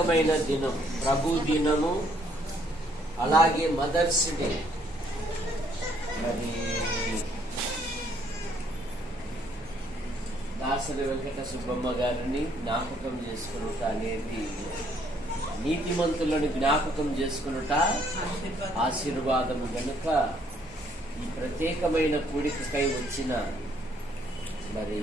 ప్రత్యేకమైన దినం ప్రభు దినము, అలాగే మదర్స్ డే. మరి దాసరి వెంకట సుబ్బమ్మ గారిని జ్ఞాపకం చేసుకునుట అనేది, నీతిమంతులను జ్ఞాపకం చేసుకునుట ఆశీర్వాదము గనుక ఈ ప్రత్యేకమైన కూడికకై వచ్చిన మరి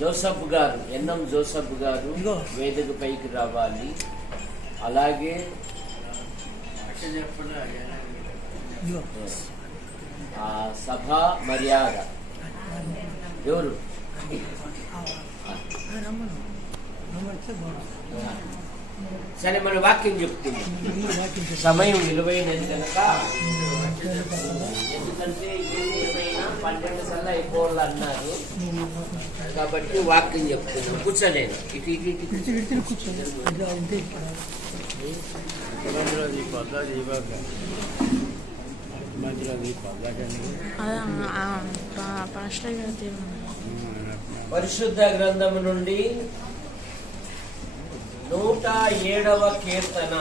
జోసఫ్ గారు, ఎన్ఎం జోసఫ్ గారు వేదిక పైకి రావాలి. అలాగే ఆ సభ మర్యాద ఎవరు సరే, మన వాక్యం చెప్తుంది. సమయం విలువైనది కనుక, ఎందుకంటే 12 సార్లు అయిపోవాలి అన్నారు కాబట్టి వాక్యం చెప్తున్నాను. కూర్చోలేను, ఇటు ఇటు ఇటు పరిశుద్ధ గ్రంథము నుండి 107వ కీర్తన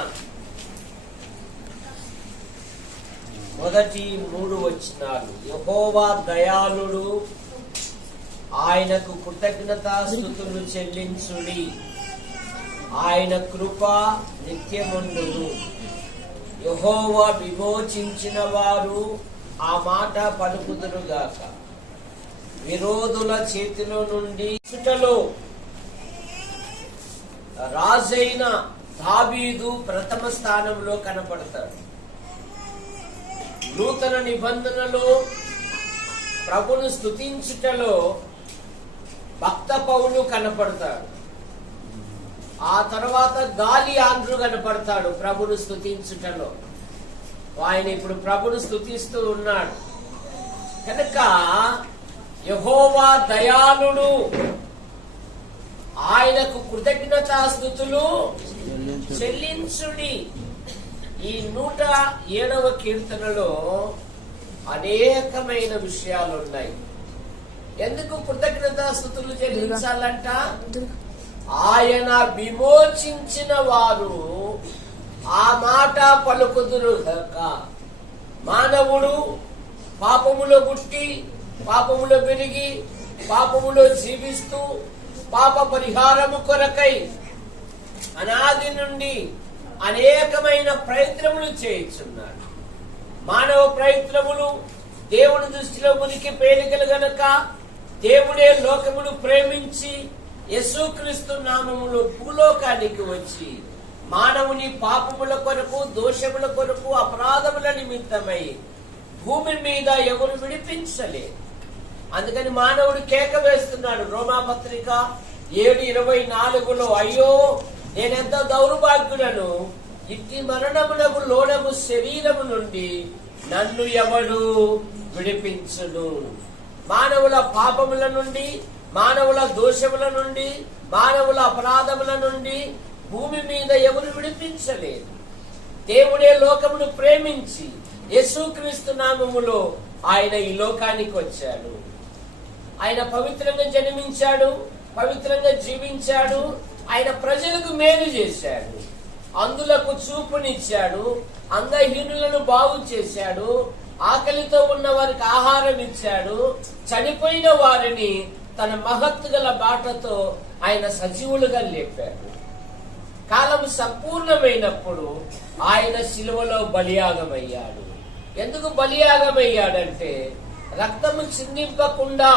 మొదటి 3 వచనాలు. యెహోవా దయాళుడు, ఆయనకు కృతజ్ఞతాస్తుతులు చెల్లించుడి, ఆయన కృప నిత్యముండును. యెహోవా విమోచించిన వారు ఆ మాట పలుకుదురుగాక. విరోధుల చేతిలో నుండి చుటలో రాజైన దావీదు ప్రథమ స్థానంలో కనపడతాడు. నూతన నిబంధనలో ప్రభును స్తుతించుటలో భక్త పౌలు కనపడతాడు. ఆ తర్వాత గాలి ఆంధ్రు కనపడతాడు ప్రభును స్తుతించుటలో. ఆయన ఇప్పుడు ప్రభును స్తుతిస్తూ ఉన్నాడు. కనుక యెహోవా దయాళుడు, ఆయనకు కృతజ్ఞతాస్తుతులు చెల్లించుడి. ఈ 107వ కీర్తనలో అనేకమైన విషయాలు ఉన్నాయి. ఎందుకు కృతజ్ఞతాస్తుతులు చెల్లించాలంట? ఆయన విమోచించిన వారు ఆ మాట పలుకుదురు గాక. మానవుడు పాపములో పుట్టి, పాపములో పెరిగి, పాపములో జీవిస్తూ పాప పరిహారము కొరకై అనాది నుండి అనేకమైన ప్రయత్నములు చేయించున్నాడు. మానవ ప్రయత్నములు దేవుని దృష్టిలో మునికి పేలికలు గనక దేవుడే లోకమును ప్రేమించి యేసుక్రీస్తు నామములో భూలోకానికి వచ్చి మానవుని పాపముల కొరకు, దోషముల కొరకు, అపరాధముల నిమిత్తమై భూమి మీద ఎవరు విడిపించలేదు. అందుకని మానవుడు కేక వేస్తున్నాడు. రోమాపత్రిక 7:24 అయ్యో నేనెంత దౌర్భాగ్యులను, ఇట్టి మరణమునకు లోనము శరీరము నుండి నన్ను ఎవడు విడిపించును. మానవుల పాపముల నుండి, మానవుల దోషముల నుండి, మానవుల అపరాధముల నుండి భూమి మీద ఎవరు విడిపించలేదు. దేవుడే లోకమును ప్రేమించి యేసుక్రీస్తు నామములో ఆయన ఈ లోకానికి వచ్చాడు. ఆయన పవిత్రంగా జన్మించాడు, పవిత్రంగా జీవించాడు. ఆయన ప్రజలకు మేలు చేశాడు, అందులకు చూపునిచ్చాడు, అంగహీనులను బాగు చేశాడు, ఆకలితో ఉన్న వారికి ఆహారం ఇచ్చాడు, చనిపోయిన వారిని తన మహత్తు గల బాటతో ఆయన సజీవులుగా లేపాడు. కాలం సంపూర్ణమైనప్పుడు ఆయన శిలువలో బలియాగమయ్యాడు. ఎందుకు బలియాగమయ్యాడంటే రక్తము చిందింపకుండా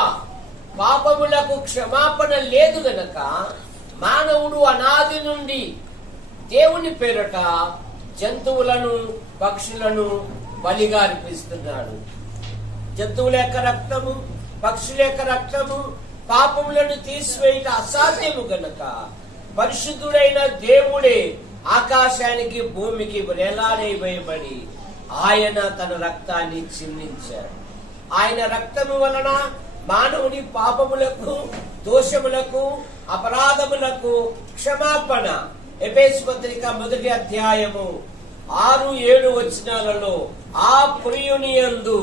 పాపములకు క్షమాపణ లేదు గనక మానవుడు అనాది నుండి దేవుని పేరట జంతువులను, పక్షులను బలిగా అర్పిస్తున్నాడు. జంతువుల యొక్క రక్తము, పక్షుల యొక్క రక్తము పాపములను తీసివేయట అసాధ్యము గనక పరిశుద్ధుడైన దేవుడే ఆకాశానికి భూమికి వేలాడేయబడి ఆయన తన రక్తాన్ని చిందించాడు. ఆయన రక్తము వలన మానవుని పాపములకు, దోషములకు, అపరాధములకు క్షమాపణ. ఎఫెసీ పత్రిక 1వ అధ్యాయము 6-7 వచనాలలో ఆ ప్రియుని యందు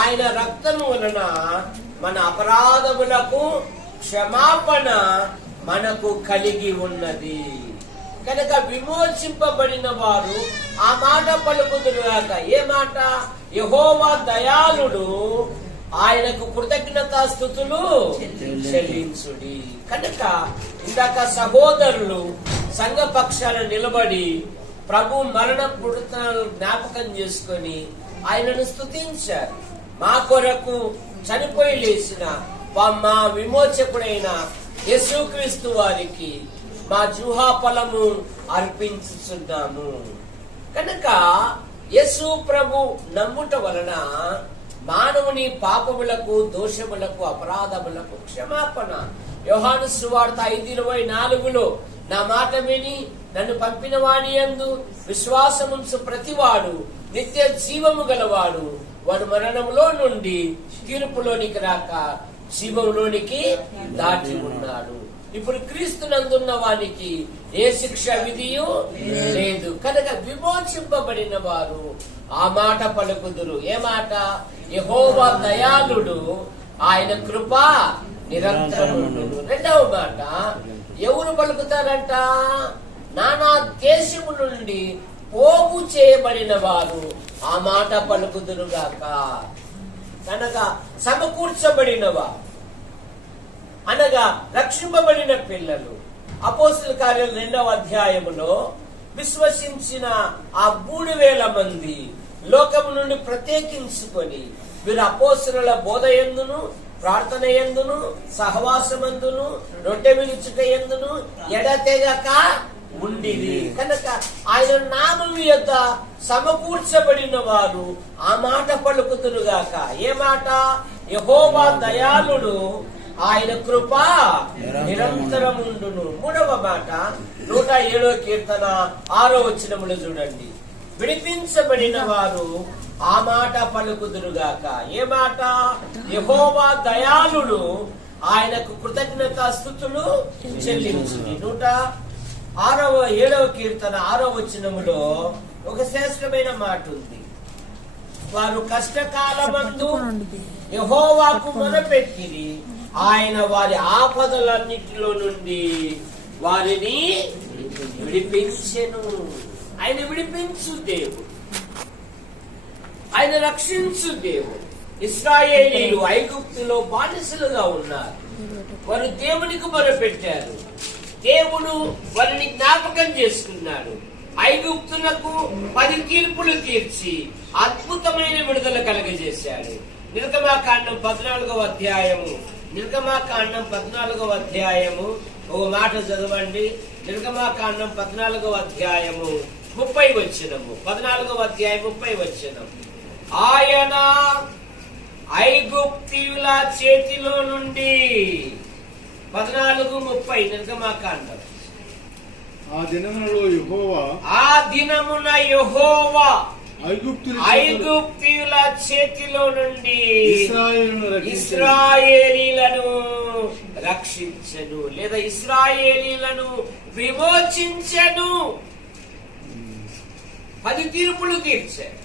ఆయన రక్తము వలన మన అపరాధములకు క్షమాపణ మనకు కలిగి ఉన్నది. కనుక విమోచింపబడిన వారు ఆ మాట పలుకుదురుగాక. ఏ మాట? యెహోవా దయాళుడు, ఆయనకు కృతజ్ఞతాస్తుతులు చెల్లించుడి. కనుక ఇందాక సహోదరులు సంఘ పక్షాన నిలబడి ప్రభు మరణ పుడతలను జ్ఞాపకం చేసుకొని ఆయనను స్తుతించారు. మా కొరకు చనిపోయి లేచిన మా విమోచకుడైన యేసుక్రీస్తు వారికి మా జుహాఫలము అర్పించుచున్నాము. కనుక యేసు ప్రభు నమ్ముట వలన మానవుని పాపములకు, దోషములకు, అపరాధములకు క్షమాపణ. యోహాను సువార్త 5:24 నా మాట విని నన్ను పంపిన వాని యందు విశ్వాసముంచు ప్రతివాడు నిత్య జీవము గలవాడు, వాడు మరణములో నుండి తీర్పులోనికి రాక జీవంలోనికి దాటి ఉన్నాడు. ఇప్పుడు క్రీస్తునందున్న వానికి ఏ శిక్ష విధియు లేదు. కనుక విమోచింపబడిన వారు ఆ మాట పలుకుదురు. ఏ మాట? యెహోవా దయాళుడు, ఆయన కృప నిరంతరముండును. రెండవ మాట ఎవరు పలుకుతారంట? నానా దేశము నుండి పోగు చేయబడిన వారు ఆ మాట పలుకుదురుగాక. కనుక సమకూర్చబడినవా అనగా రక్షింపబడిన పిల్లలు. అపోస్తలుల కార్యాలు 2వ అధ్యాయములో విశ్వసించిన ఆ 3,000 మంది లోకము నుండి ప్రత్యేకించుకొని వీరు అపోస్తలుల బోధ యందును, ప్రార్థన యందును, సహవాసమందును, రొట్టె విరుచుట యందును ఎడతెగక ఉండిరి. కనుక ఆయన నామం యొద్ద సమకూర్చబడిన వారు ఆ మాట పలుకుతురుగాక. ఏ మాట? యెహోవా దయాళుడు, ఆయన కృప నిరంతరముండును. మూడవ మాట 107వ కీర్తన 6వ వచనములో చూడండి. విడిపించబడిన వారు ఆ మాట పలుకుదురుగాక. ఏ మాట? యెహోవా దయాళుడు, ఆయనకు కృతజ్ఞతాస్తుతులు చెల్లించుడి. 107వ కీర్తన 6వ వచనములో ఒక శ్రేష్టమైన మాట ఉంది. వారు కష్టకాలమందు యెహోవాకు మొరపెట్టిరి, ఆయన వారి ఆపదలన్నిటిలో నుండి వారిని విడిపించెను. ఆయన విడిపించు దేవుడు, ఆయన రక్షించు దేవుడు. ఇశ్రాయేలీయులు ఐగుప్తులో బానిసలుగా ఉన్నారు. వారు దేవునికి మొరపెట్టారు, దేవుడు వారిని జ్ఞాపకం చేసుకున్నాడు. ఐగుప్తులకు 10 తీర్పులు తీర్చి అద్భుతమైన విడుదల కలగజేశాడు. నిర్గమాకాండం 14వ అధ్యాయము, నిర్గమాకాండం 14వ అధ్యాయము ఒక మాట చదవండి. నిర్గమాకాండం 14వ అధ్యాయము 30 వచనము. 14వ అధ్యాయం 30 వచనం. ఆయన ఐగుప్తీయుల చేతిలో నుండి 14:30 నిర్గమాకాండం. ఆ దినమున యెహోవా ఐగుప్తీయుల చేతిలో నుండి ఇశ్రాయేలీలను రక్షించెను, లేదా ఇశ్రాయేలీలను విమోచించెను. 10 తీర్పులు తీర్చారు.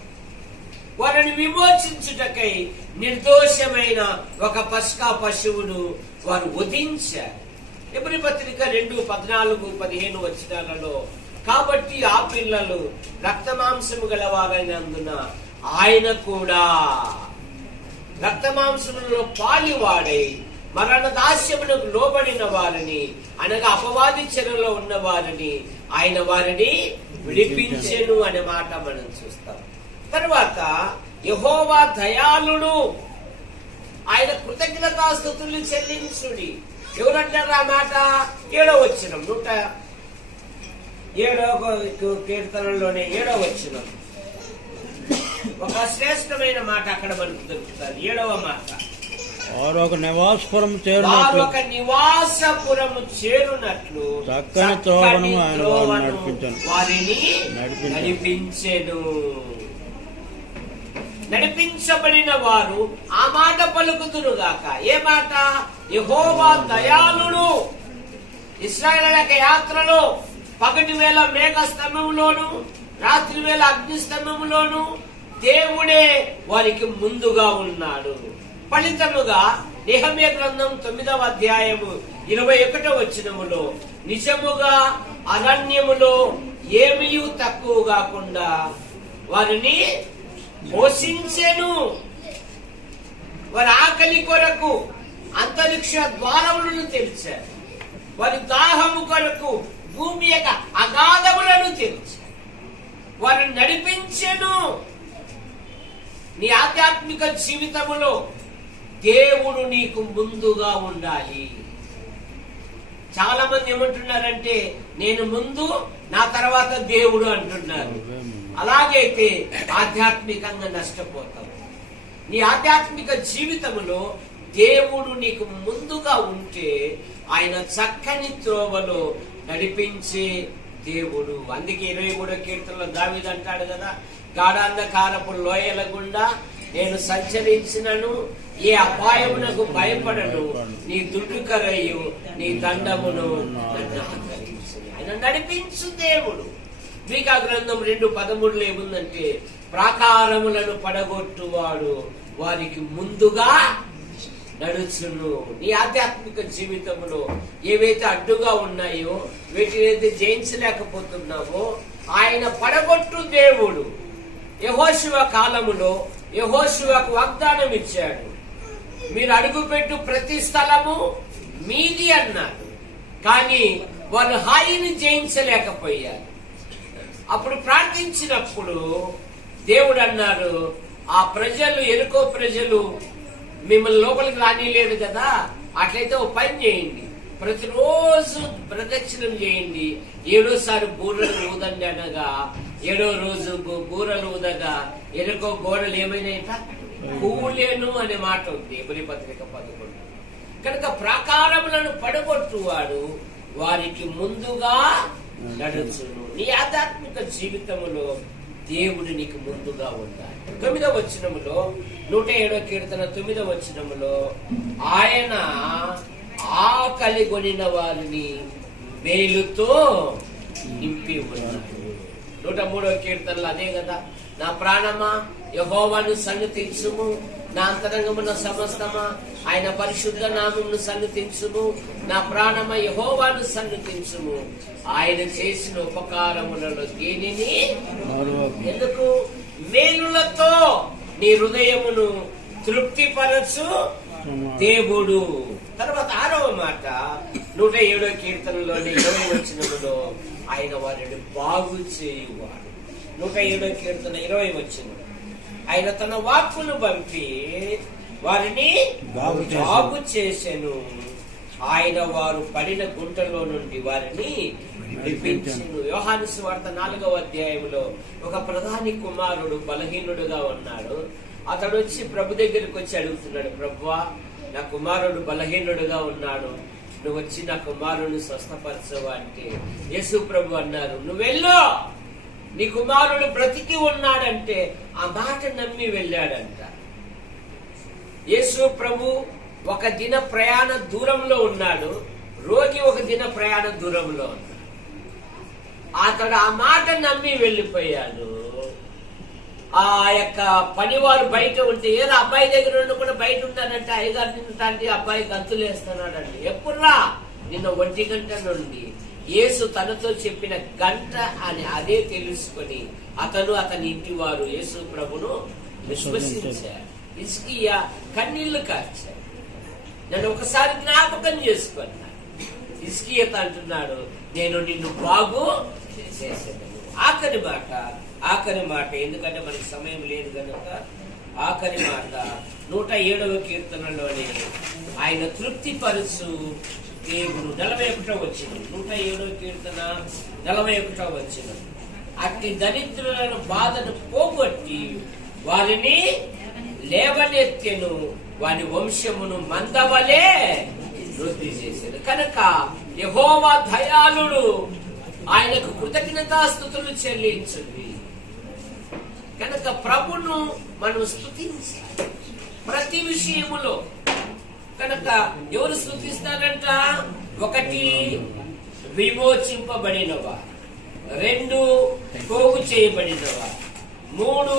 వారిని విమోచించుటకై నిర్దోషమైన ఒక పస్కా పశువును వారు వధించారు. ఎబ్రీ పత్రిక 2:14-15 వచనాలలో, కాబట్టి ఆ పిల్లలు రక్తమాంసము గలవారైనందున ఆయన కూడా రక్తమాంసములలో పాలివాడై మరణదాస్యమునకు లోబడిన వారిని, అనగా అపవాది చెరలో ఉన్న వారిని ఆయన వారిని విడిపించెను అనే మాట మనం చూస్తాం. తర్వాత యెహోవా దయాళుడు, ఆయన కృతజ్ఞతాస్తుతులు చెల్లించుడి. ఎవరంటారు ఆ మాట? 7వ వచనం, 107వ కీర్తనలోనే 7వ వచనం ఒక శ్రేష్టమైన మాట అక్కడ మనకు దొరుకుతుంది. 7వ మాట, వారు ఒక నివాసపురము చేరునట్లు చక్కని త్రోవను ఆయన వారిని నడిపించెను. నడిపించబడిన వారు ఆ మాట పలుకుదురుగాక. ఏ మాట? యెహోవా దయాళుడు. ఇశ్రాయేలు యాత్రలో పగటి వేళ మేఘ స్తంభంలోను, రాత్రి వేళ అగ్ని స్తంభంలోను దేవుడే వారికి ముందుగా ఉన్నాడు. ఫలితముగా నెహెమ్యా గ్రంథం 9వ అధ్యాయము 21వ వచనములో, నిజముగా అరణ్యములో ఏమీ తక్కువ కాకుండా వారిని పోషించెను. వారి ఆకలి కొరకు అంతరిక్ష ద్వారములను తెరిచారు. వారి దాహము కొరకు భూమి యొక్క అగాధములను తెరిచారు. వారిని నడిపించెను. నీ ఆధ్యాత్మిక జీవితములో దేవుడు నీకు ముందుగా ఉండాలి. చాలా మంది ఏమంటున్నారంటే, నేను ముందు, నా తర్వాత దేవుడు అంటున్నారు. అలాగైతే ఆధ్యాత్మికంగా నష్టపోతావు. నీ ఆధ్యాత్మిక జీవితంలో దేవుడు నీకు ముందుగా ఉంటే ఆయన చక్కని త్రోవలో నడిపించే దేవుడు. అందుకే 23వ కీర్తనలో దావీదు అంటాడు కదా, గాఢాంధకారపు లోయల గుండా నేను సంచరించినను ఏ అపాయమునకు భయపడను, నీ దుడ్డుకరయ్యు నీ దండమును నన్ను ఆకరించు. ఆయన నడిపించు దేవుడు. మీకా గ్రంథం 2:13 ఏముందంటే, ప్రాకారములను పడగొట్టువాడు వారికి ముందుగా నడుచును. నీ ఆధ్యాత్మిక జీవితంలో ఏవైతే అడ్డుగా ఉన్నాయో, వీటినైతే జయించలేకపోతున్నావో ఆయన పడగొట్టు దేవుడు. యెహోషువ కాలములో యెహోషువకు వాగ్దానం ఇచ్చాడు, మీరు అడుగుపెట్టు ప్రతి స్థలము మీది అన్నాడు. కానీ వాళ్ళు హాయిని జయించలేకపోయారు. అప్పుడు ప్రార్థించినప్పుడు దేవుడు అన్నారు, ఆ ప్రజలు, ఎరుకో ప్రజలు మిమ్మల్ని లోపలికి రానిలేదు కదా, అట్లయితే ఓ పని చేయండి, ప్రతిరోజు ప్రదక్షిణం చేయండి, 7వసారి బూరలు ఊదండి అనగా 7వ రోజు బూరలు ఊదగా ఎరుకో గోడలు ఏమైనాయట? కూలేను అనే మాట ఉంది ఎబ్రీ పత్రిక 11. కనుక ప్రాకారములను పడగొట్టువాడు వారికి ముందుగా నడుచును. నీ ఆధ్యాత్మిక జీవితంలో దేవుడు నీకు ముందుగా ఉండాలి. 9వ వచనములో 107వ కీర్తన 9వ వచనములో ఆయన ఆకలి కొనిన వారిని మేలుతో నింపి ఉన్నాడు. 103వ కీర్తనలో అదే కదా, నా ప్రాణమా యెహోవాను సన్నుతించుము, నా అంతరంగమున సమస్తమా ఆయన పరిశుద్ధ నామమును సన్నుతించుము, నా ప్రాణమా యెహోవాను సన్నుతించుము, ఆయన చేసిన ఉపకారములలో దేనిని ఎందుకు మేలులతో నీ హృదయమును తృప్తిపరచు దేవుడు. తర్వాత 6వ మాట 107వ కీర్తనలోని 20వ వచనములో ఆయన వారిని బాగు చేయువాడు. 107వ కీర్తన 20వ వచనం, ఆయన తన వాక్కును పంపి వారిని బాగు చేసెను, ఆయన వారు పడిన గుంటలో నుండి వారిని విడిపించెను. యోహాను సువార్త 4వ అధ్యాయంలో ఒక ప్రధాని కుమారుడు బలహీనుడుగా ఉన్నాడు. అతడు వచ్చి ప్రభు దగ్గరికి వచ్చి అడుగుతున్నాడు, ప్రభువా నా కుమారుడు బలహీనుడుగా ఉన్నాడు, నువ్వు వచ్చి నా కుమారుడిని స్వస్థపరచవా అంటే యేసు ప్రభు అన్నారు, నువ్వు వెళ్ళు, నీ కుమారుడు బ్రతికి ఉన్నాడంటే ఆ మాట నమ్మి వెళ్ళాడంట. యేసు ప్రభు ఒక దిన ప్రయాణ దూరంలో ఉన్నాడు, రోగి ఒక దిన ప్రయాణ దూరంలో ఉన్నాడు. అతడు ఆ మాట నమ్మి వెళ్ళిపోయాడు. ఆ యొక్క పనివారు బయట ఉంటే ఏదో అబ్బాయి దగ్గర ఉండి కూడా బయట ఉంటానంటే అయ్యగారు తింటాంటే అబ్బాయి గంతులేస్తున్నాడండి. ఎప్పుడురా? నిన్న 1 గంట నుండి యేసు తనతో చెప్పిన గంట అని అదే తెలుసుకొని అతను అతని ఇంటి వారు యేసు ప్రభును విశ్వసించారు. హిజ్కియా కన్నీళ్లు కార్చారు, నన్ను ఒకసారి జ్ఞాపకం చేసుకున్నాడు. హిజ్కియాతో అంటున్నాడు, నేను నిన్ను బాగు చేసేసాను. ఆఖరి మాట ఎందుకంటే మనకి సమయం లేదు కనుక ఆఖరి మాట 107వ కీర్తనలోనే ఆయన తృప్తిపరుచు దేవుడు. 41వ వచనం, 107వ కీర్తన 41వ వచనం, అట్టి దరిద్రులను బాధను పోగొట్టి వారిని లేవనెత్తెను, వారి వంశమును మందవలే వృద్ధి చేసేది. కనుక యెహోవా దయాళుడు, ఆయనకు కృతజ్ఞతాస్తుతులు చెల్లించుడి. కనుక ప్రభును మనం స్తుతించాలి ప్రతి విషయములో. కనుక ఎవరు స్తుతిస్తారంట? 1 విమోచింపబడినవారు, 2 పోగు చేయబడినవారు, 3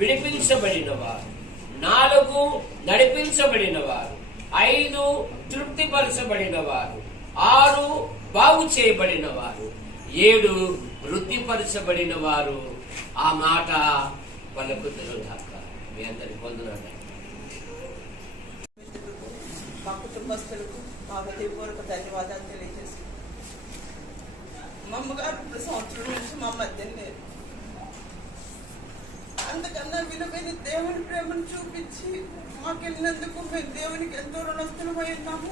విడిపించబడినవారు, 4 నడిపించబడినవారు, 5 తృప్తిపరచబడినవారు, 6 బాగు చేయబడినవారు, 7 వృద్ధిపరచబడిన వారు. ఆ మాట పలుకుతురు దాకా మీ అందరి పొందునండి. మా కుటుంబస్తులకు మా హృదయపూర్వక ధన్యవాదాలు తెలియజేసి, మా అమ్మగారు 3 సంవత్సరాల నుంచి మా మధ్య లేరు. అందుకన్నా విలువైన దేవుని ప్రేమను చూపించి మాకెళ్ళినందుకు మేము దేవునికి ఎంతో రుణస్థులమై ఉన్నాము.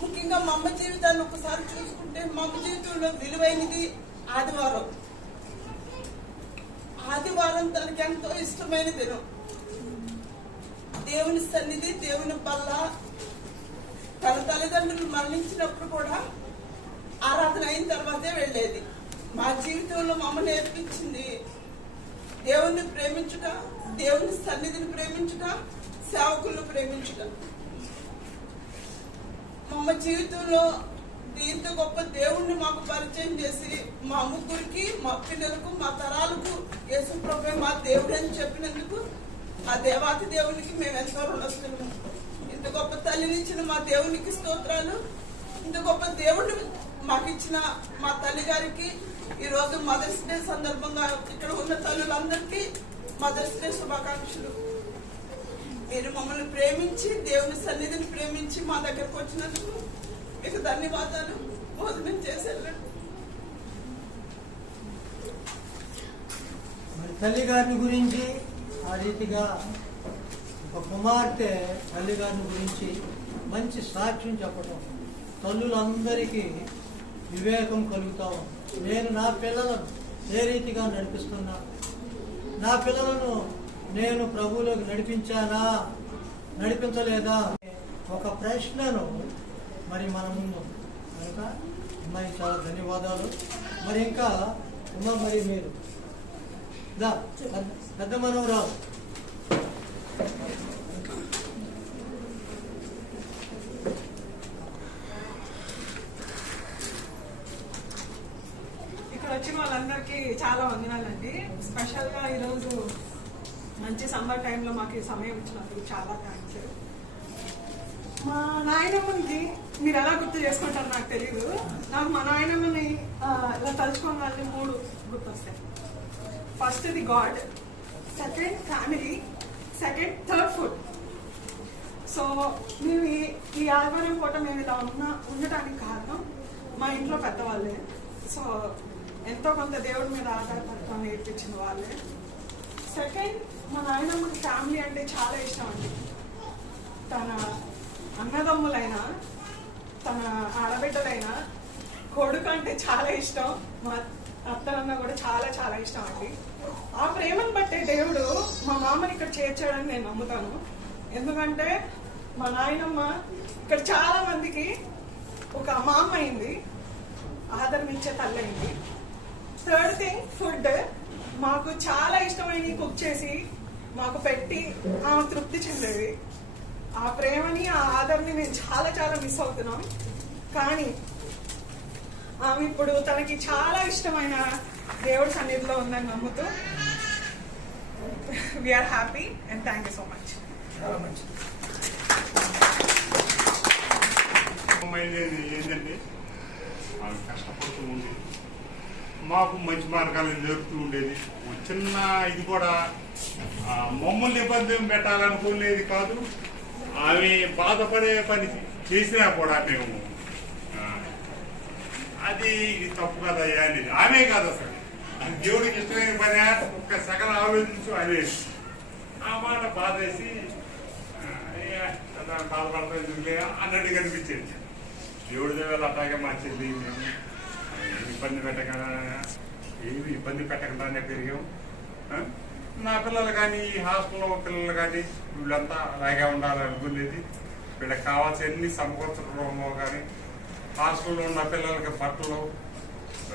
ముఖ్యంగా మా అమ్మ జీవితాన్ని ఒకసారి చూసుకుంటే మా అమ్మ జీవితంలో విలువైనది ఆదివారం తనకి ఎంతో ఇష్టమైన దినం. దేవుని సన్నిధి, దేవుని బల్ల. తన తల్లిదండ్రులు మరణించినప్పుడు కూడా ఆరాధన అయిన తర్వాతే వెళ్ళేది. మా జీవితంలో మా అమ్మ నేర్పించింది దేవుణ్ణి ప్రేమించుట, దేవుని సన్నిధిని ప్రేమించుట, సేవకులను ప్రేమించుట. మా అమ్మ జీవితంలో ఇంత గొప్ప దేవుణ్ణి మాకు పరిచయం చేసి మా ముగ్గురికి, మా పిల్లలకు, మా తరాలకు యేసు ప్రభువే మా దేవుడు అని చెప్పినందుకు ఆ దేవాతి దేవునికి మేము ఎంతో రుణస్తులము. ఇంత గొప్ప తల్లినిచ్చిన మా దేవునికి స్తోత్రాలు. ఇంత గొప్ప దేవుడు మాకు ఇచ్చిన మా తల్లి గారికి ఈ రోజు మదర్స్ డే సందర్భంగా ఇక్కడ ఉన్న తల్లులందరికీ మదర్స్ డే శుభాకాంక్షలు. మీరు మమ్మల్ని ప్రేమించి, దేవుని సన్నిధిని ప్రేమించి మా దగ్గరకు వచ్చినందుకు మీకు ధన్యవాదాలు. భోజనం చేసేళ్ళు. తల్లిగారిని గురించి ఆ రీతిగా ఒక కుమార్తె తల్లిగారిని గురించి మంచి సాక్ష్యం చెప్పడం తల్లులందరికీ వివేకం కలుగుతాం. నేను నా పిల్లలను ఏ రీతిగా నడిపిస్తున్నా, నా పిల్లలను నేను ప్రభువులోకి నడిపించానా, నడిపించలేదా ఒక ప్రశ్నను మరి మన ముందు. కనుక అమ్మాయి చాలా ధన్యవాదాలు. మరి ఇంకా మరి మీరు దా పెద్ద మనవరాలు. ఇక్కడ వచ్చిన వాళ్ళందరికీ చాలా వందనాలండి. స్పెషల్గా ఈరోజు మంచి సమ్మర్ టైంలో మాకు ఈ సమయం ఇచ్చినందుకు చాలా థ్యాంక్స్. మా నాయనమ్మకి మీరు ఎలా గుర్తు చేసుకుంటారో నాకు తెలియదు. నాకు మా నాయనమ్మని ఇలా తలుచుకోని వాళ్ళని 3 గుర్తొస్తాయి. First the God, second family, second third food. So మేము ఈ ఆదివారం పూట మేము ఇలా ఉండటానికి కారణం మా ఇంట్లో పెద్దవాళ్ళే. సో ఎంతో కొంత దేవుడి మీద ఆధారపడటం నేర్పించిన వాళ్ళే. సెకండ్, మా నాయనమ్మకి ఫ్యామిలీ అంటే చాలా ఇష్టం అండి. తన అన్నదమ్ములైనా తన ఆడబిడ్డలైనా కొడుకు అంటే చాలా ఇష్టం. మా అత్తనన్న కూడా చాలా చాలా ఇష్టం అండి. ఆ ప్రేమను బట్టే దేవుడు మా మామని ఇక్కడ చేర్చాడని నేను నమ్ముతాను. ఎందుకంటే మా నాయనమ్మ ఇక్కడ చాలా మందికి ఒక మామ అయింది, ఆదరణ తల్లి అయింది. Third thing, food. మాకు చాలా ఇష్టమైన కుక్ చేసి మాకు పెట్టి ఆమె తృప్తి చెందేది. ఆ ప్రేమని ఆ ఆదరణని మేము చాలా చాలా మిస్ అవుతున్నాం. కానీ ఆమె ఇప్పుడు తనకి చాలా ఇష్టమైన దేవుడి సన్నిధిలో ఉందని నమ్ముతూ we're happy and thank you so much. చాలా మంచిది. ఏంటంటే మాకు కష్టపడుతూ ఉంది, మాకు మంచి మార్గాలు జరుగుతూ ఉండేది. చిన్న ఇది కూడా మమ్మల్ని ఇబ్బంది పెట్టాలనుకునేది కాదు. ఆమె బాధపడే పని చేసినా కూడా మేము అది తప్పు కదయ్యా అనేది. ఆమె కాదు అసలు, అది దేవుడికి ఇష్టమైన పని. ఒక్క సెకండ్ ఆలోచించు అనేది ఆ మాట బాధేసి బాధపడతా అన్నట్టు కనిపించేది. దేవుడి దగ్గర అట్లాగే మా చెల్లి మేము ఏమి ఇబ్బంది పెట్టకుండానే పెరిగాం. నా పిల్లలు కానీ ఈ హాస్టల్లో పిల్లలు కానీ వీళ్ళంతా అలాగే ఉండాలనుకునేది. వీళ్ళకి కావాల్సిన ఎన్ని సమకూర్చడంలో కానీ హాస్టల్లో ఉన్న పిల్లలకి బట్టలు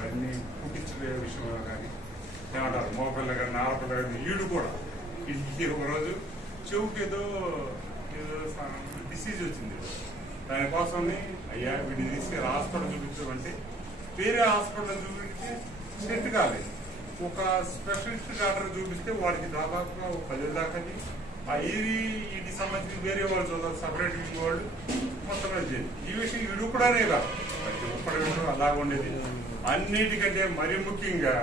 అన్నీ కుట్టించే విషయంలో కానీ ఏమంటారు, మగపిల్లలు కానీ ఆడపిల్లలు కానీ ఈడు కూడా ఇంటికి ఒకరోజు చెవుకి ఏదో డిసీజ్ వచ్చింది. దానికోసం అయ్యా వీడిని తీసుకెళ్ళి హాస్పిటల్ చూపించమంటే వేరే హాస్పిటల్ చూపించి సెట్ కాలేదు. ఒక స్పెషలిస్ట్ డాక్టర్ చూపిస్తే వాడికి దాదాపుగా 10 దాకా ఇది సంబంధించి వేరే వాళ్ళు చూడాలి, సపరేట్ వాళ్ళు మొత్తం వచ్చేది. ఈ విషయం ఇడు కూడానే కాదు, ప్రతి ఒక్కరి విషయం అలా ఉండేది. అన్నిటికంటే మరీ ముఖ్యంగా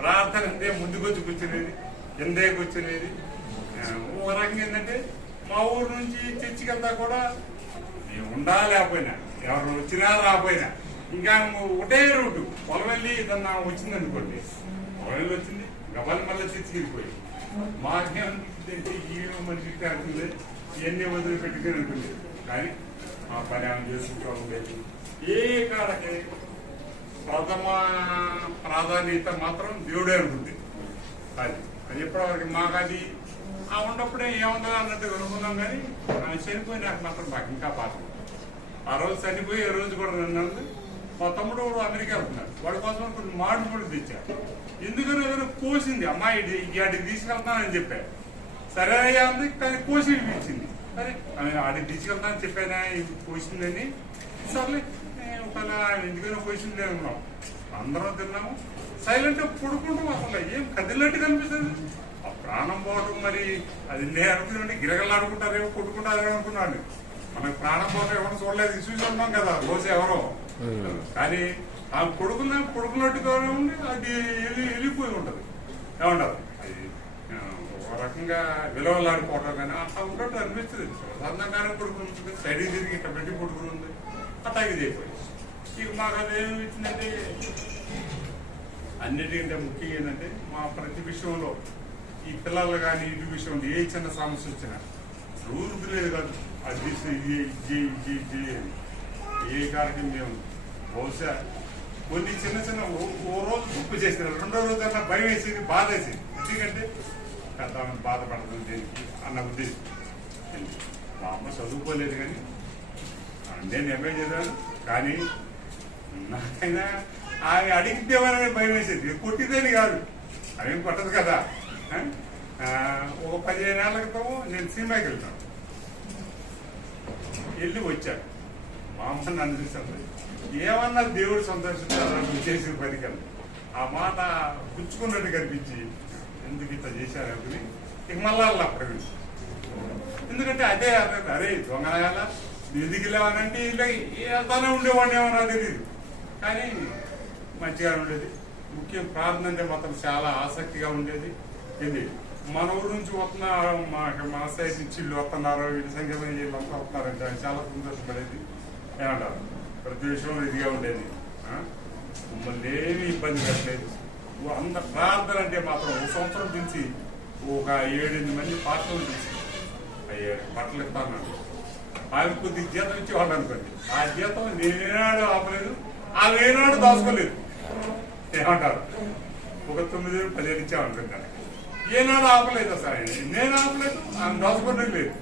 ప్రార్థన అంటే ముందుకొచ్చి కూర్చునేది, కిందే కూర్చునేది. ఒక రకంగా ఏంటంటే మా ఊరు నుంచి చర్చికి వెళ్తా కూడా ఉండా లేకపోయినా, ఎవరు వచ్చినా రాకపోయినా ఇంకా ఒకటే రూటు పొలవెల్లి ఏదన్నా వచ్చిందనుకోండి, పొలవెల్లి వచ్చింది గబాలు మళ్ళీ చర్చికి వెళ్ళిపోయి మాకేమనిపించిందంటే ఈ మనిషికి అనుకుంది ఇవన్నీ వదిలిపెట్టుకుని అనుకుంది. కానీ మా పని ఆమె చేసుకుంటూ ఉండేది. ఏ కాడకి ప్రథమ ప్రాధాన్యత మాత్రం దేవుడే అనుకుంది. అది ఎప్పటివరకు మాకు అది ఉన్నప్పుడే ఏముందా అన్నట్టు అనుకున్నాం. కానీ ఆమె చనిపోయినాక మాత్రం మాకు ఇంకా పాత. ఆ రోజు చనిపోయి ఏ రోజు కూడా నన్ను మా తమ్ముడు అమెరికా వెళ్తున్నాడు, వాడి కోసం కొన్ని మామిడి కూడా తెచ్చారు. ఎందుకని ఏదైనా కోసింది, అమ్మాయి ఆడికి తీసుకెళ్తానని చెప్పారు. సరే అయ్యా అంది, కానీ కోసి ఇచ్చింది. సరే ఆడికి తీసుకెళ్తానని చెప్పానా కోసిందని. సర్లే ఒకవేళ ఎందుకైనా కోసింది అనుకున్నాం. అందరం తిన్నాము, సైలెంట్ గా పడుకుంటాం. అసలు ఏం కదిలినట్టు కనిపిస్తుంది. ఆ ప్రాణం పోవడం మరి అది నేను అనుకున్నాండి, గిరగలాడుకుంటారేమో కొట్టుకుంటారేమో అనుకున్నాను. మనకు ప్రాణం పోవడం ఎవరు చూడలేదు, చూసి ఉన్నాం కదా రోజు ఎవరో. కానీ ఆ కొడుకున్నట్టుగా ఉండి అది వెళ్ళిపోయి ఉంటది. ఏమంటారు, అది ఒక రకంగా విలువలాడిపోవడం కానీ అట్లా ఉన్నట్టు అనిపిస్తుంది. సాధారణంగానే కొడుకుని ఉంటుంది, సైడ్ తిరిగి ఇట్లా పెట్టి కొడుకుని ఉంది, అట్లాగే అయిపోయి. ఇక మాకు అది ఏమి ఇచ్చిందంటే అన్నిటికంటే ముఖ్యంగా ఏంటంటే మా ప్రతి విషయంలో ఈ పిల్లలు కానీ ఇటు విషయంలో ఏ చిన్న సమస్య వచ్చినా రూల్ లేదు కాదు, అది ఏ కార్యక్రమం మేము బహుశా కొన్ని చిన్న చిన్న ఓ రోజు గుప్పు చేసినారు, రెండో రోజు అన్నా భయం వేసేది, బాధ వేసేది. ఎందుకంటే పెద్ద బాధపడుతుంది దేనికి అన్న ఉద్దేశం. మా అమ్మ చదువుకోలేదు కానీ నేను ఎంఏ చదివాను. కానీ నాకైనా ఆమె అడిగితేమని భయం వేసేది, కొట్టిదేని కాదు. అవేం పట్టదు కదా. ఒక 15 ఏళ్ల క్రితం నేను సినిమాకి వెళ్తాను, వెళ్ళి వచ్చాను. మా అమ్మ నన్ను చూసాను, ఏమన్నా దేవుడు సంతోషించాలని నువ్వు చేసిన పనికన్నా ఆ మాట పుచ్చుకున్నట్టు కనిపించి ఎందుకు ఇట్లా చేశాను అనుకుని ఇక మళ్ళా అప్పటి నుంచి. ఎందుకంటే అదే అరే దొంగనాయాల ఎదిగిలేవనంటే ఇలా వెళ్తానే ఉండేవాడిని ఏమన్నా తెలియదు, కానీ మంచిగా ఉండేది. ముఖ్యం ప్రార్థన అంటే మాత్రం చాలా ఆసక్తిగా ఉండేది. ఇది మన ఊరు నుంచి వస్తున్న మా సైడ్ నుంచి ఇల్లు వస్తున్నారు, వీటి సంఖ్యమైన వీళ్ళంతా వస్తున్నారంటే చాలా సంతోషపడేది. ఏమంటారు, ప్రతి విషయంలో ఇదిగా ఉండేది. మమ్మల్ని ఏమీ ఇబ్బంది పెట్టలేదు. అంత ప్రార్థన అంటే మాత్రం ఒక సంవత్సరం నుంచి ఒక 7-8 మంది పాటలు తీసి బట్టలు ఇస్తాను. ఆమె కొద్ది జీతం ఇచ్చేవాళ్ళు అనుకోండి, ఆ జీతం నేనేనాడు ఆపలేదు, ఆమె ఏనాడు దాచుకోలేదు. ఏమంటారు, ఒక 9-10 ఇచ్చామనుకుంటాను, ఏనాడు ఆపలేదు. అసలు నేను ఆపలేదు, ఆమె దాచుకోవడం లేదు.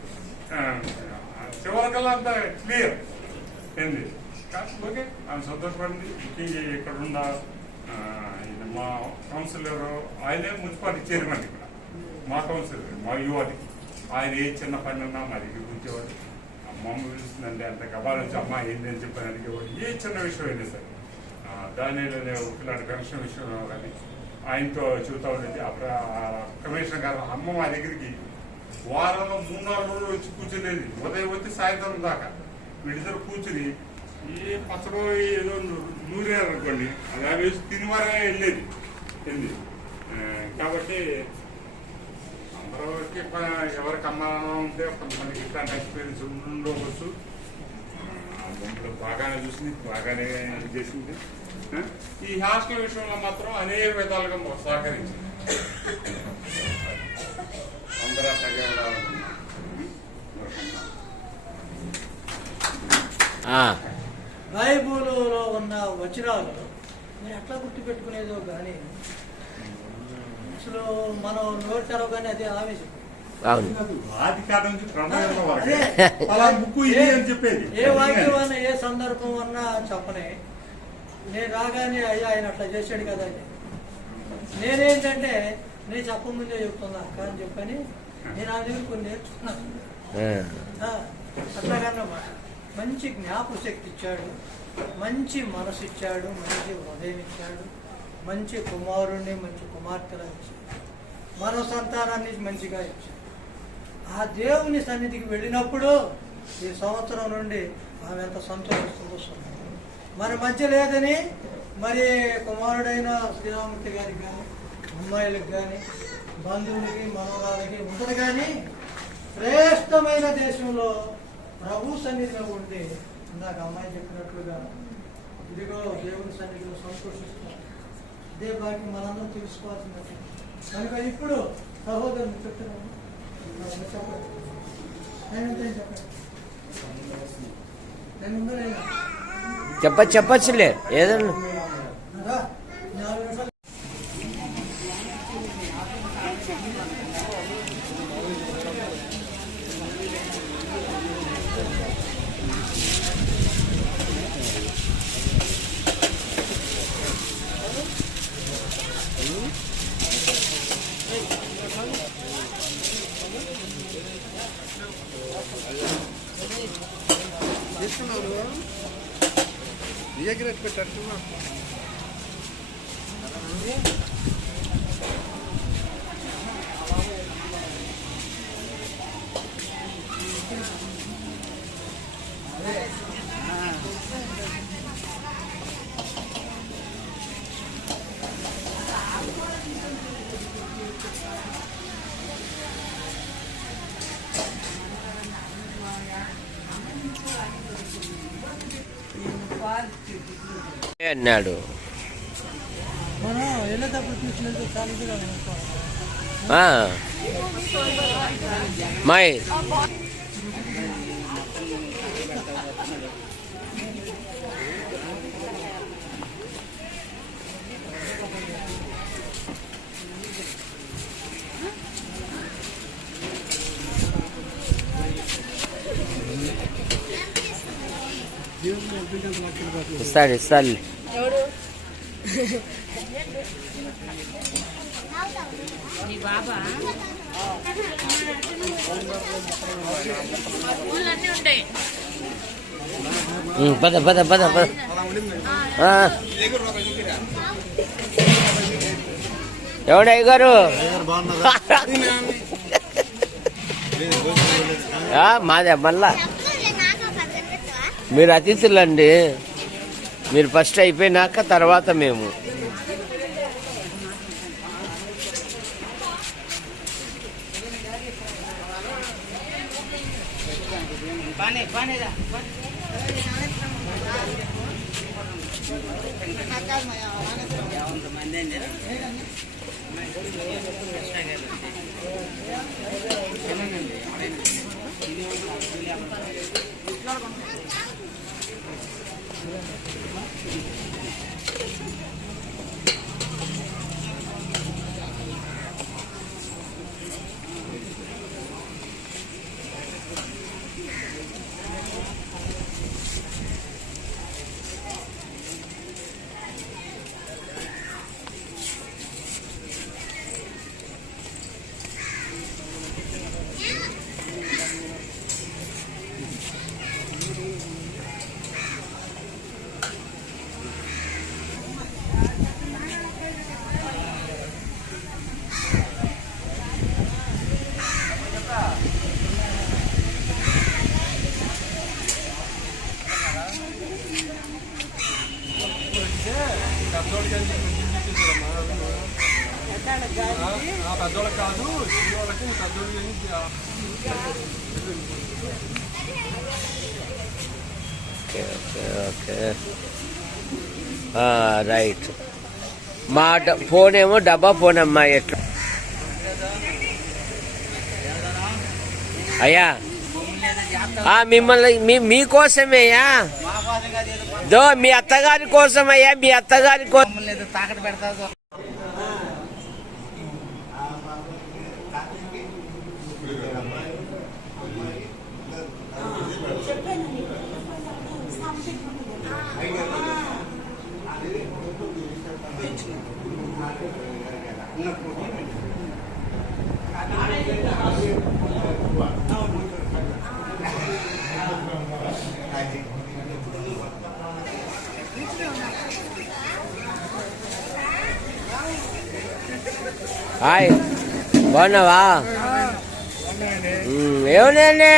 చివరికల్లా అంతా క్లియర్ ఏంది. కాకపోతే ఆమె సంతోషపడింది. ముఖ్యంగా ఇక్కడున్న మా కౌన్సిలర్ ఆయనే మున్సిపాలిటీ చైర్మన్ ఇక్కడ, మా కౌన్సిలర్ మా యువతికి. ఆయన ఏ చిన్న పని ఉన్నా మా దగ్గరికి వచ్చేవాడు. అమ్మమ్మ పిలుస్తుందంటే అంత గబాలు వచ్చి అమ్మ ఏంటి అని చెప్పని అడిగేవాడు. ఏ చిన్న విషయం అయినా సరే, దానిలోనే ఇలాంటి పెన్షన్ విషయంలో కానీ ఆయనతో చెబుతా ఉండేది. అప్పుడు కమిషనర్ గారు అమ్మ మా దగ్గరికి వారంలో 3-4 రోజులు వచ్చి కూర్చునేది. ఉదయం వచ్చి సాయంత్రం దాకా వీళ్ళిద్దరు కూర్చుని ఏ పచ్చడో ఏదో నూరేరు అనుకోండి, అలా వేసి తినివారే వెళ్ళేది. కాబట్టి అందరికి ఎవరికి అమ్మానం ఉంటే కొంతమందికి ఇట్లాంటి ఎక్స్పీరియన్స్ ఉండవచ్చు. మమ్మల్ని బాగానే చూసింది, బాగానే చేసింది. ఈ హాస్టల్ విషయంలో మాత్రం అనేక విధాలుగా సహకరించింది. అందరూ అట్లాగే ఉండాలనుకున్నాం. బైబుల్లో ఉన్న వచనాలు మీరు ఎట్లా గుర్తుపెట్టుకునేదో కానీ అసలు మనం నోరు తెరవగానే అదే ఆవేశం. ఆది కాలం నుంచి ప్రమాణం వరకు అలా బుక్కు ఇది అని చెప్పేది. ఏ వాక్యం అన్నా ఏ సందర్భం అన్నా చెప్పనే నేను రాగానే అయ్యా ఆయన అట్లా చేశాడు కదా అని. నేనేంటంటే నేను చెప్పముందే చెప్తున్నా అక్క అని చెప్పని నేను ఆ దగ్గర కొన్ని నేర్చుకున్నాను. అట్లాగన్నమాట. మంచి జ్ఞాపక శక్తి ఇచ్చాడు, మంచి మనసు ఇచ్చాడు, మంచి హృదయం ఇచ్చాడు, మంచి కుమారుణ్ణి మంచి కుమార్తెలను ఇచ్చాడు, మరో సంతానాన్ని మంచిగా ఇచ్చాడు. ఆ దేవుని సన్నిధికి వెళ్ళినప్పుడు ఈ సంవత్సరం నుండి ఆమె ఎంత సంతోషిస్తుందో మన మధ్య లేదని మరి కుమారుడైన శ్రీరామూర్తి గారికి కానీ అమ్మాయిలకు కానీ బంధువులకి మనవరాలకి ఉంటుంది. కానీ శ్రేష్టమైన దేశంలో ప్రభు సన్నిధిలో ఉండి ఇందాక అమ్మాయి చెప్పినట్లుగా ఇదిగో దేవుని సన్నిధిలో సంతోషిస్తున్నారు. ఇదే బాకి మనందరం తెలుసుకోవాల్సింది. కనుక ఇప్పుడు సహోదరుని చెప్తున్నాను, చెప్పండి చెప్పచ్చులే ఏదన్నా. అన్నాడు. మనం వెళ్ళేటప్పుడు చూసినట్టు మాయ్ ఇస్తాడు. పద పద పద పద. ఎవడయ్య గారు మాదే మళ్ళా మీరు అతిథులండి. మీరు ఫస్ట్ అయిపోయినాక తర్వాత మేము. పెద్దోళ్ళకి కాదు, వాళ్ళకి రైట్. మా ఫోన్ ఏమో డబ్బా ఫోన్ అమ్మా. ఎట్లా అయ్యా మిమ్మల్ని మీకోసమేయా, మీ అత్తగారి కోసమయ్యా, మీ అత్తగారి కోసం తాకట్టు పెడతా. హాయ్, బాగున్నావా? ఏమనండి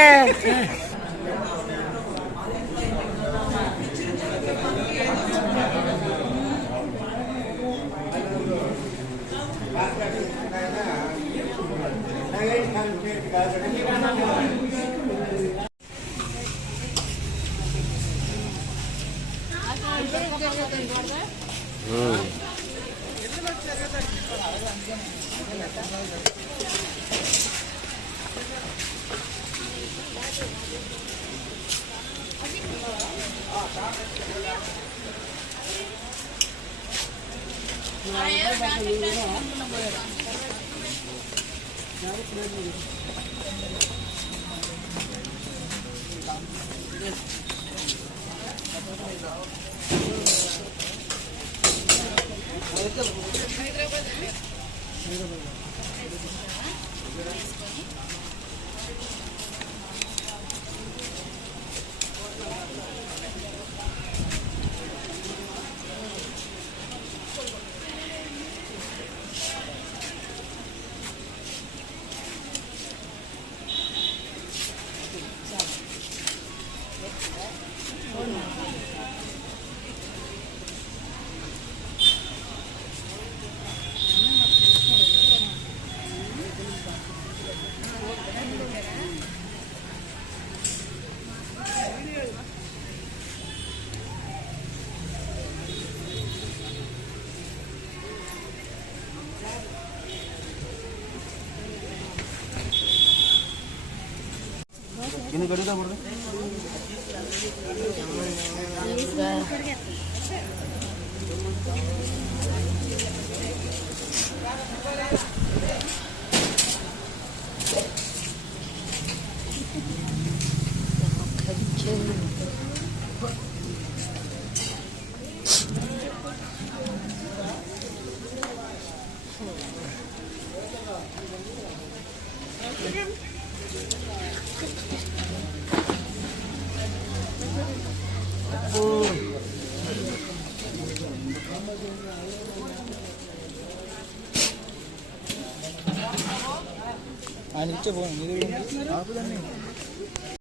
ఆయన ఇచ్చే ఫోన్